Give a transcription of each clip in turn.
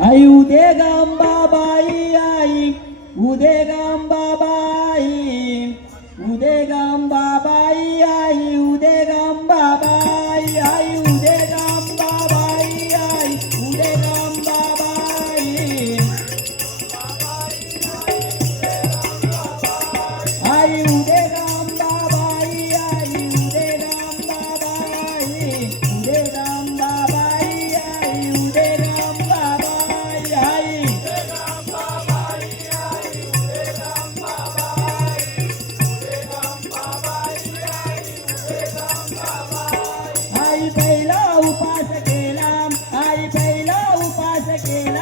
आई उदे गंबाबाई आई. उदे गंबाबाई उदे गंबाबाई. उपास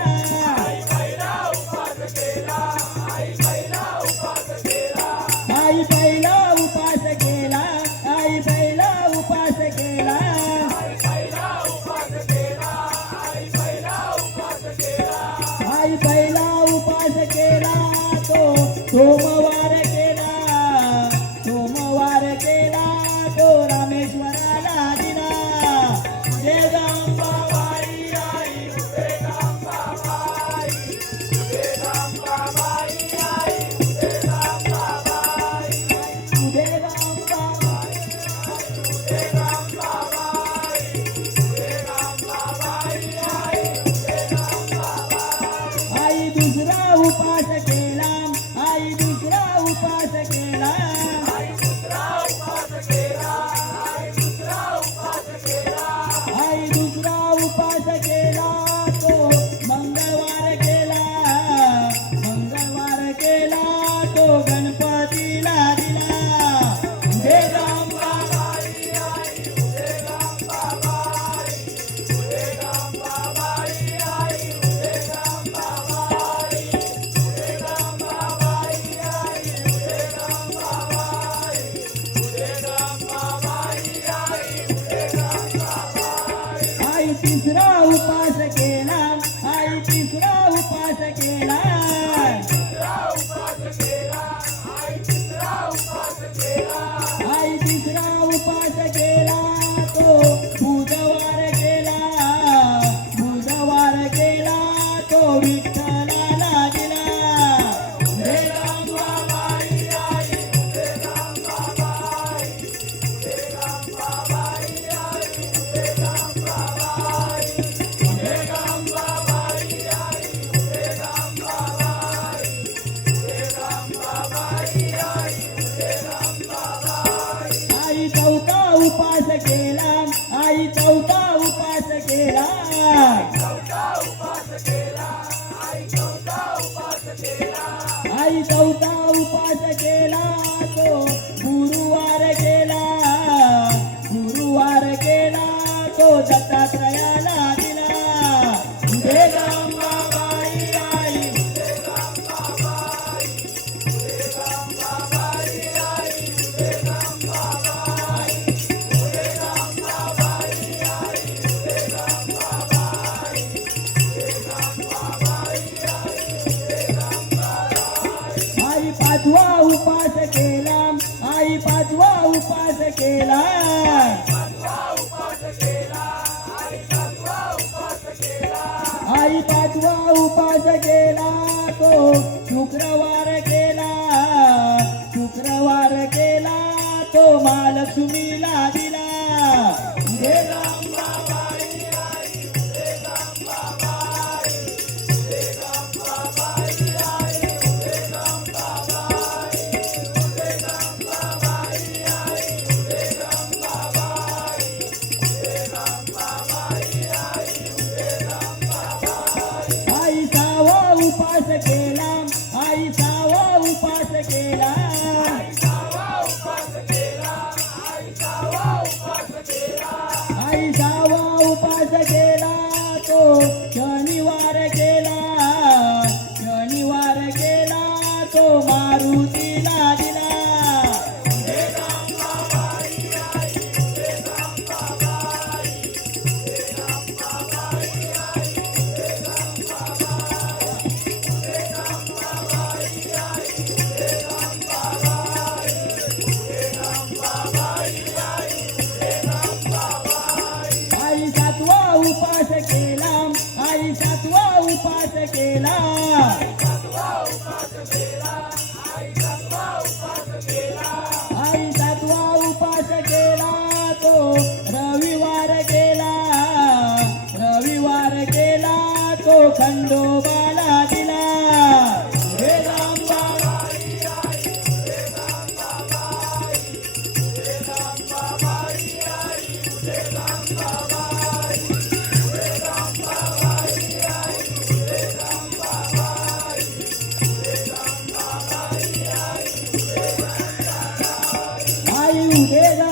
आई तिसरा उपास केला. आई तिसरा उपास केला. उपास केला आई चौथा उपास केला. आई चौथा उपास केला तो गुरुवार केला. गुरुवार केला तो पाचवा उपास केला. आई पाचवा उपास केला. आई पाचवा उपास केला. तो शुक्रवार केला. शुक्रवार केला. तो महालक्ष्मीला दिला. सातवा उपास केला. आई सातवा उपास केला तो रविवार केला. रविवार केला तो खंडो ninguém